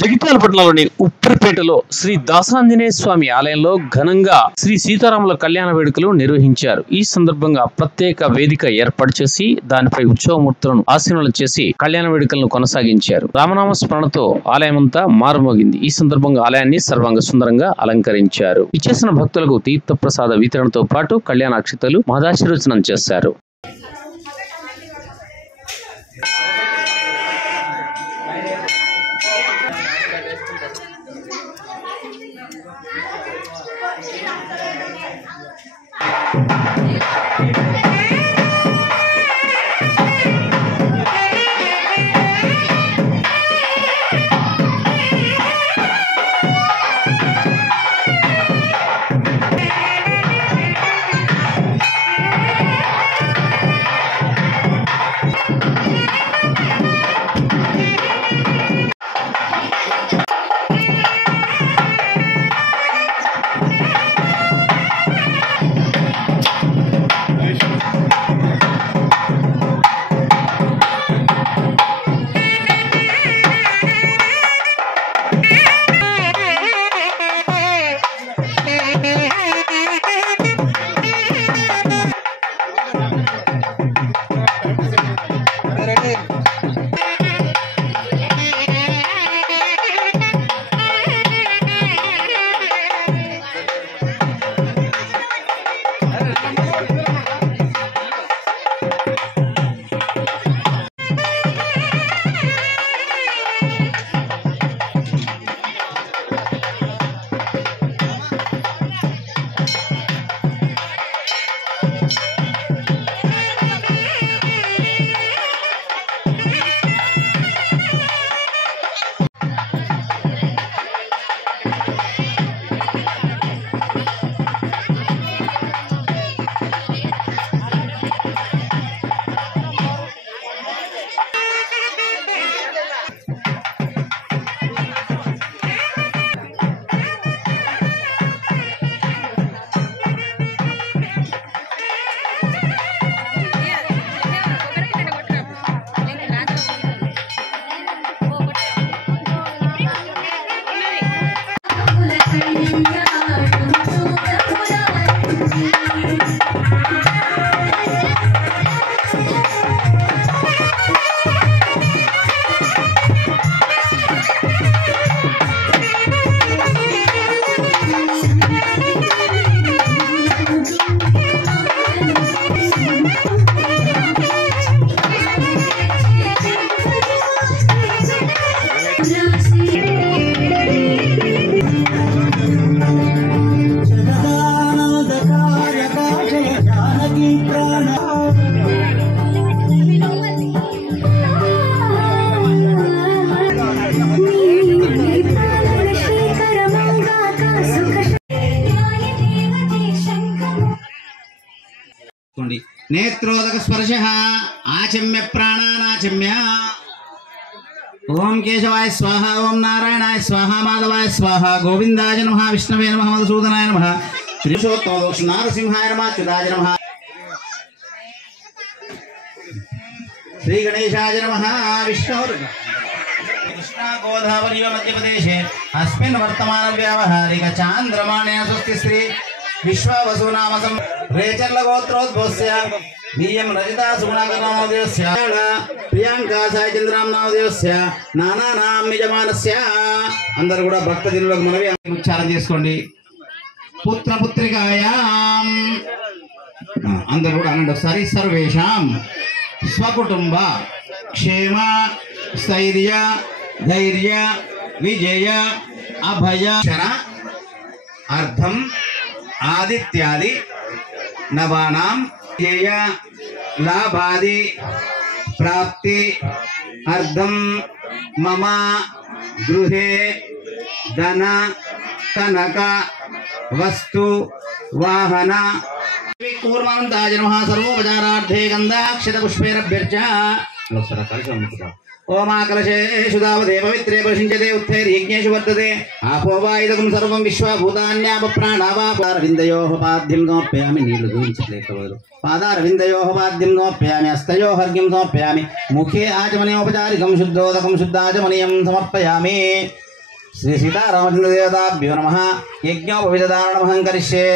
జగిత్యాల పట్టణంలోని ఉప్పరిపేటలో శ్రీ దాసాంజనేయ స్వామి ఆలయంలో ఘనంగా శ్రీ సీతారాముల కళ్యాణ వేడుకలు నిర్వహించారు. ఈ సందర్భంగా ప్రత్యేక వేదిక ఏర్పాటు చేసి దానిపై ఉత్సవమూర్తులను ఆశీనులను చేసి కళ్యాణ వేడుకలను కొనసాగించారు. రామనామ స్మరణతో ఆలయమంతా మారుమోగింది. ఈ సందర్భంగా ఆలయాన్ని సర్వాంగ సుందరంగా అలంకరించారు. ఇచ్చేసిన భక్తులకు తీర్థ ప్రసాద వితరణతో పాటు కళ్యాణ అక్షతలు మహదాశీర్వచనం చేశారు. नेत्रोदक स्पर्श आचम्य प्राणानाचम्य ओम केशवाय स्वाहा ओम नारायणाय स्वाहा माधवाय स्वाहा गोविंदाय नमः विष्णवे नमः मधुसूदनाय नमः त्रिशोत्तम नारसिंहाय नमः अच्युताय नमः श्री गणेशाय नमः विष्णुर् कृष्णा गोदावरी मध्य प्रदेशे अस्मिन् वर्तमान व्यावहारिक चांद्रमाणे स्वस्ति श्री विश्वावसु नाम रेचर्ल गोत्रोद्भवस्य बीएम रजिता सुगुणाकर नामोदयस्य प्रियांका साई चंद्राम नामोदयस्य नाना नाम यजमानस्य अंदर కూడా భక్త జనులకు మనవి ఉచ్చారణ చేసుకోండి పుత్ర పుత్రికాయాం అందరూ కూడా అనండి ఒకసారి సర్వేషాం స్వకుటుంబ క్షేమ స్థైర్య ధైర్య విజయ అభయ శర అర్థం आदित्यादि नवानां जय लाभादि प्राप्ति अर्धम मम गृहे धन कनक वस्तु वाहन कूर्मानंदाय नमः सर्वोपचारार्थे गंधाक्षत पुष्पेरभ्यर्च ओमाकलशेषु तावदे पवित्रे प्रशिञ्चते उत्थैर्यज्ञेषु वर्तते आपो वा इदं सर्वं विश्वभूतान्यापप्राणावापारविन्दयोः पाद्यं समर्पयामि नीलदूञ्चितलेखवदु पादारविन्दयोः पाद्यं समर्पयामि हस्तयोः अर्घ्यं समर्पयामि मुखे आचमनीयोपचारिकं शुद्धोदकं शुद्धाचमनीयं समर्पयामि శ్రీ సీతారామచంద్ర దేవతాభ్యో నమః యజ్ఞోపవిధారణమహం కరిష్యే.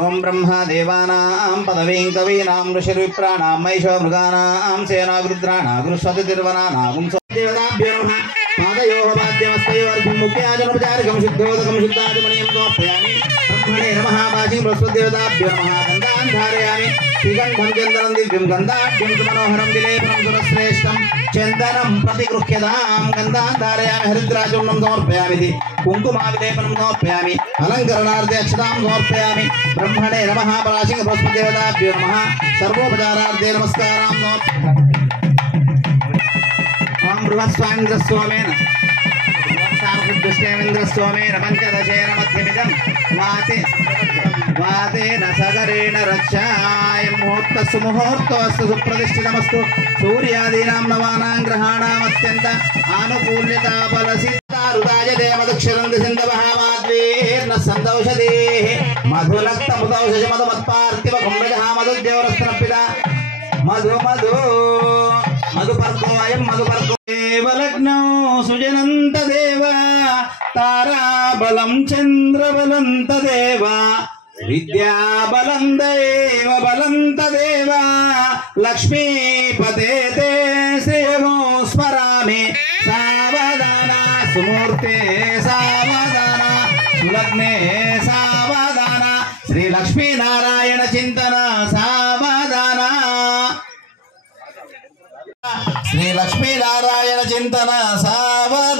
ఓం బ్రహ్మ దేవానాం పదవీం కవీనాం ఋషిర్విప్రాణాం మహిషో మృగానాం సేనాగృద్రాణాగృస్వతిర్వనానాం దేవతాభ్యో నమః పాదయోః పాద్యమస్తయోర్ఘం ముఖ్యాజనోపచారికం శుద్ధోదకం శుద్ధాజమనీయం సమర్పయామి. బ్రహ్మణే నమః వాచిం బృహస్పతిదేవతాభ్యో నమః గంధాన్ ధారయామి. శ్రీగంధం చందనం దివ్యం గంధాఢ్యం సుమనోహరం విలేపనం సురశ్రేష్టం చందనం ప్రతిగృహ్యతాం. గంధాన్ ధారయామి హరిద్రాచూర్ణం సమర్పయామి. కుంకుమావిలేపనం సమర్పయామి. అలంకరణార్థే అక్షతాం సమర్పయామి. బ్రహ్మణే నమః పరాశింగ బృహస్పతిదేవతాభ్యో నమః సర్వోపచారార్థే నమస్కారాం సమర్పయామి. ఓం బృహస్వామింద్రస్వామేన సామృద్దుష్టేంద్రస్వామేన పంచదశేన మధ్యమిదం వాతేన సగరేణ రక్షాయ. ముహూర్తస్సు ముహూర్తోస్తు సుప్రతిష్ఠితమస్తు. సూర్యాదీనాం నవానాం గ్రహాణాం అత్యంత ఆనుకూల్యతా ఫలసిద్ధారుదాయ దేవదక్షిరంది సింధవః మాద్వీర్న సందౌషధేః మధునక్తముదౌషధ మధుమత్పార్థివ కుంభజః మధుద్యోరస్తనపిత మధు మధు మధుపర్కో అయం మధుపర్కో. దేవలగ్నం సుజనంత దేవ తారాబలం చంద్రబలం తదేవ విద్యాబలం దైవ బలం తదేవ లక్ష్మీపతే తే శ్రేయో స్మరామి. సావధాన సుమూర్తే సావధాన సులగ్నే సావధాన శ్రీ లక్ష్మీనారాయణ చింతన సావధాన. శ్రీ లక్ష్మీనారాయణ చింతన సావధాన.